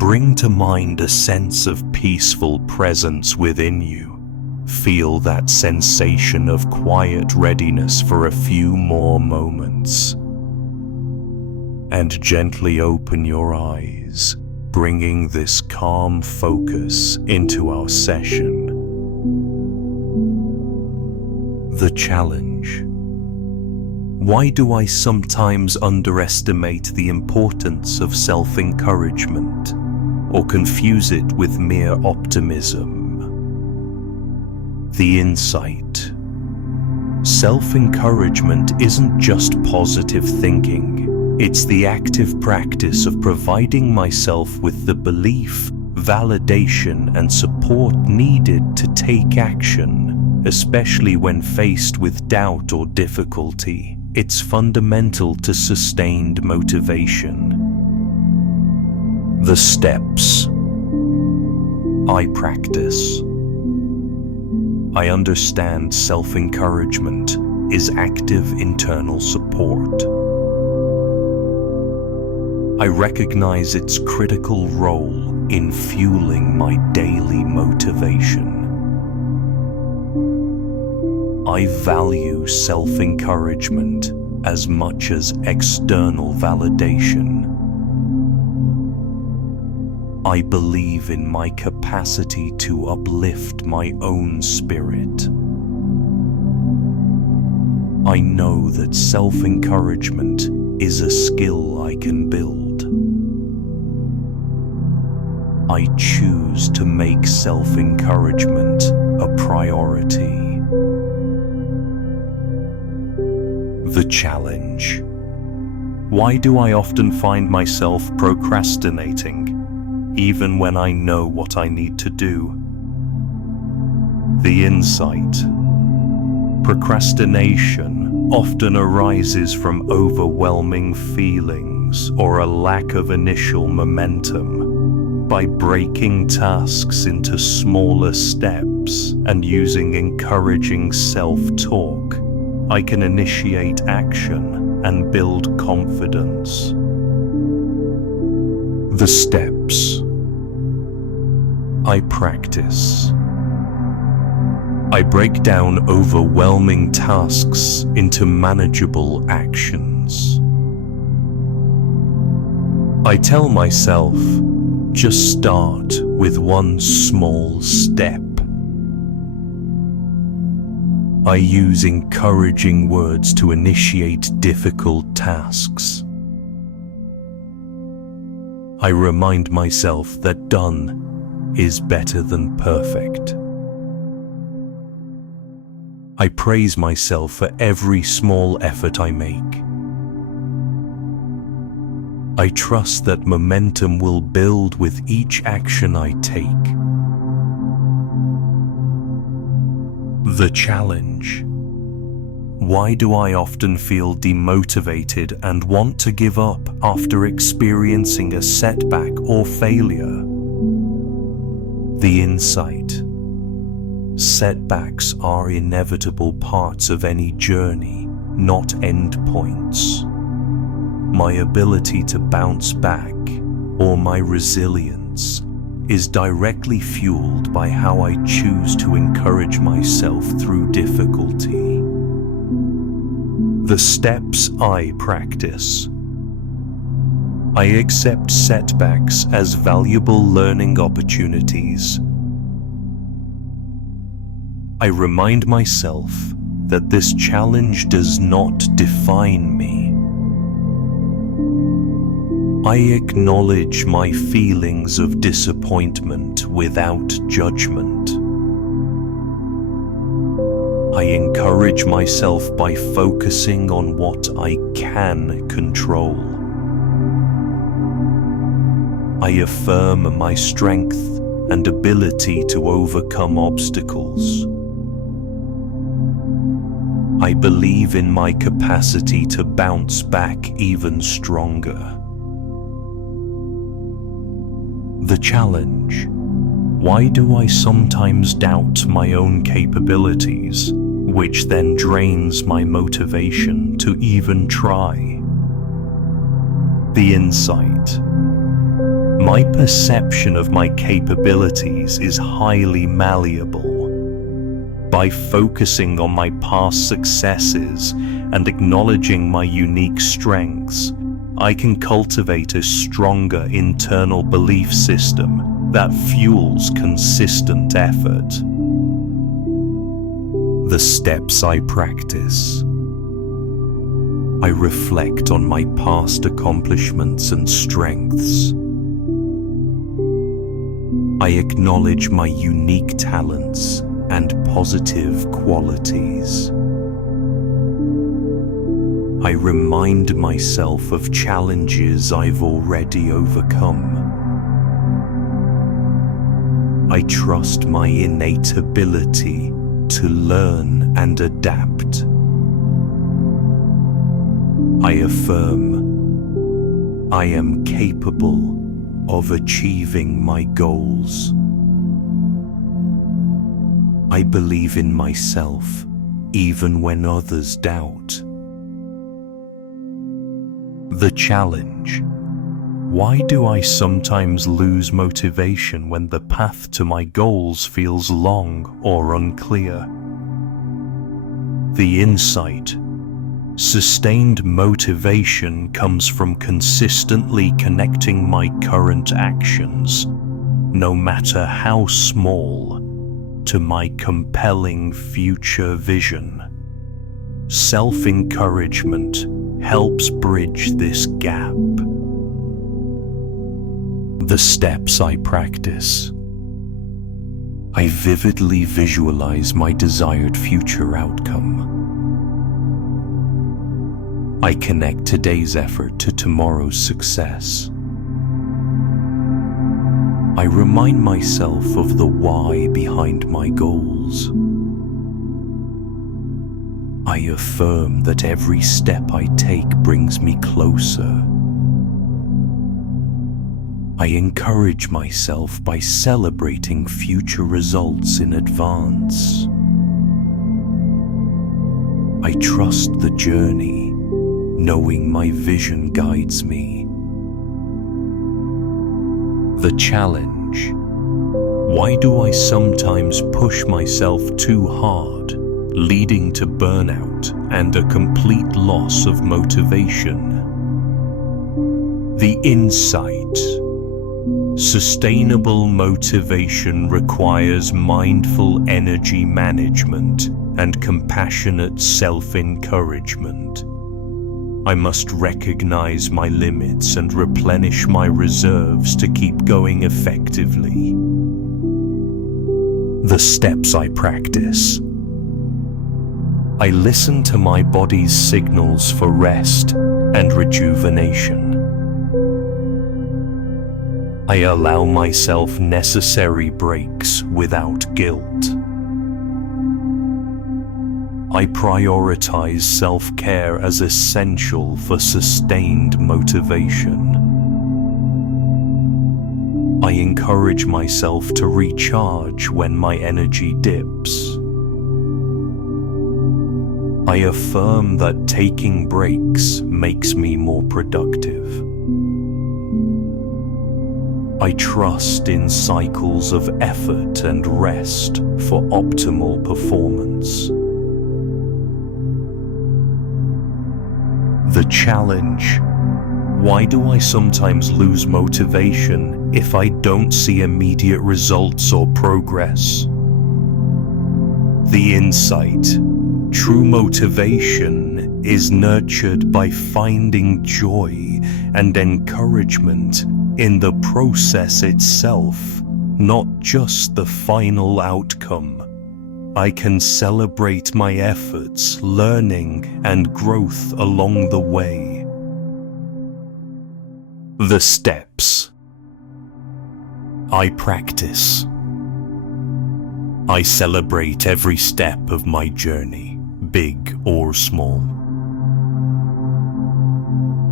Bring to mind a sense of peaceful presence within you. Feel that sensation of quiet readiness for a few more moments. And gently open your eyes, bringing this calm focus into our session. The challenge. Why do I sometimes underestimate the importance of self-encouragement or confuse it with mere optimism? The insight. Self-encouragement isn't just positive thinking. It's the active practice of providing myself with the belief, validation, and support needed to take action, especially when faced with doubt or difficulty. It's fundamental to sustained motivation. The steps. I practice. I understand self-encouragement is active internal support. I recognize its critical role in fueling my daily motivation. I value self-encouragement as much as external validation. I believe in my capacity to uplift my own spirit. I know that self-encouragement is a skill I can build. I choose to make self-encouragement a priority. The challenge. Why do I often find myself procrastinating, even when I know what I need to do? The insight. Procrastination often arises from overwhelming feelings or a lack of initial momentum. By breaking tasks into smaller steps and using encouraging self-talk, I can initiate action and build confidence. The steps. I practice. I break down overwhelming tasks into manageable actions. I tell myself, just start with one small step. I use encouraging words to initiate difficult tasks. I remind myself that done is better than perfect. I praise myself for every small effort I make. I trust that momentum will build with each action I take. The challenge. Why do I often feel demotivated and want to give up after experiencing a setback or failure? The insight. Setbacks are inevitable parts of any journey, not endpoints. My ability to bounce back, or my resilience, is directly fueled by how I choose to encourage myself through difficulty. The steps I practice. I accept setbacks as valuable learning opportunities. I remind myself that this challenge does not define me. I acknowledge my feelings of disappointment without judgment. I encourage myself by focusing on what I can control. I affirm my strength and ability to overcome obstacles. I believe in my capacity to bounce back even stronger. The challenge. Why do I sometimes doubt my own capabilities, which then drains my motivation to even try? The insight. My perception of my capabilities is highly malleable. By focusing on my past successes and acknowledging my unique strengths, I can cultivate a stronger internal belief system that fuels consistent effort. The steps I practice. I reflect on my past accomplishments and strengths. I acknowledge my unique talents and positive qualities. I remind myself of challenges I've already overcome. I trust my innate ability to learn and adapt. I affirm I am capable of achieving my goals. I believe in myself even when others doubt. The challenge. Why do I sometimes lose motivation when the path to my goals feels long or unclear? The insight. Sustained motivation comes from consistently connecting my current actions, no matter how small, to my compelling future vision. Self-encouragement helps bridge this gap. The steps I practice. I vividly visualize my desired future outcome. I connect today's effort to tomorrow's success. I remind myself of the why behind my goals. I affirm that every step I take brings me closer. I encourage myself by celebrating future results in advance. I trust the journey, knowing my vision guides me. The challenge. Why do I sometimes push myself too hard, leading to burnout and a complete loss of motivation? The insight. Sustainable motivation requires mindful energy management and compassionate self-encouragement. I must recognize my limits and replenish my reserves to keep going effectively. The steps I practice. I listen to my body's signals for rest and rejuvenation. I allow myself necessary breaks without guilt. I prioritize self-care as essential for sustained motivation. I encourage myself to recharge when my energy dips. I affirm that taking breaks makes me more productive. I trust in cycles of effort and rest for optimal performance. The challenge. Why do I sometimes lose motivation if I don't see immediate results or progress? The insight. True motivation is nurtured by finding joy and encouragement in the process itself, not just the final outcome. I can celebrate my efforts, learning, and growth along the way. The steps I practice. I celebrate every step of my journey, big or small.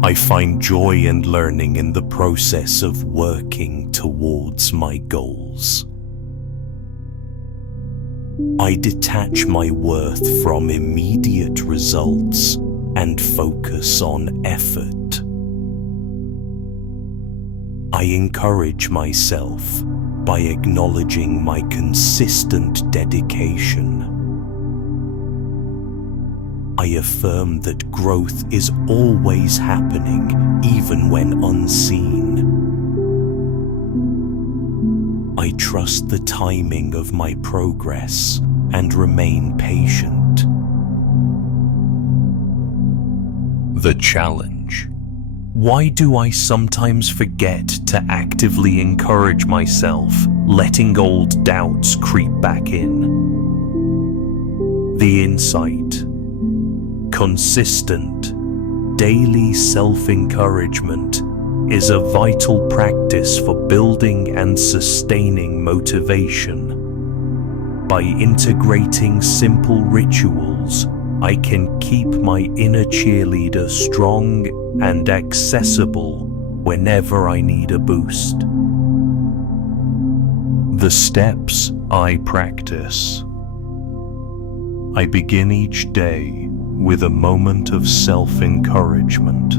I find joy and learning in the process of working towards my goals. I detach my worth from immediate results and focus on effort. I encourage myself by acknowledging my consistent dedication. I affirm that growth is always happening, even when unseen. I trust the timing of my progress and remain patient. The challenge. Why do I sometimes forget to actively encourage myself, letting old doubts creep back in? The insight. Consistent, daily self-encouragement is a vital practice for building and sustaining motivation. By integrating simple rituals, I can keep my inner cheerleader strong and accessible whenever I need a boost. The steps I practice. I begin each day with a moment of self-encouragement.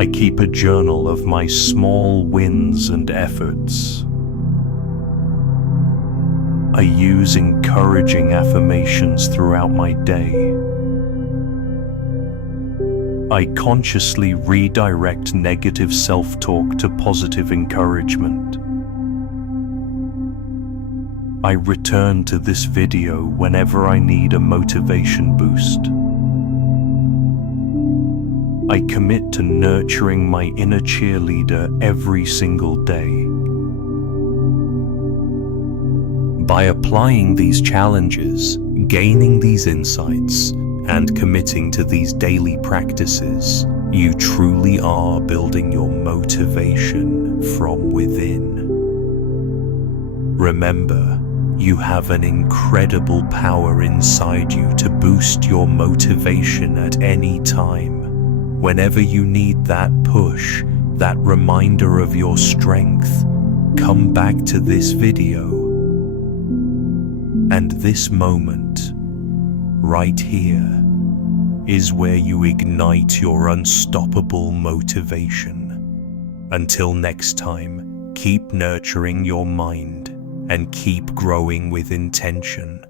I keep a journal of my small wins and efforts. I use encouraging affirmations throughout my day. I consciously redirect negative self-talk to positive encouragement. I return to this video whenever I need a motivation boost. I commit to nurturing my inner cheerleader every single day. By applying these challenges, gaining these insights, and committing to these daily practices, you truly are building your motivation from within. Remember, you have an incredible power inside you to boost your motivation at any time. Whenever you need that push, that reminder of your strength, come back to this video. And this moment, right here, is where you ignite your unstoppable motivation. Until next time, keep nurturing your mind and keep growing with intention.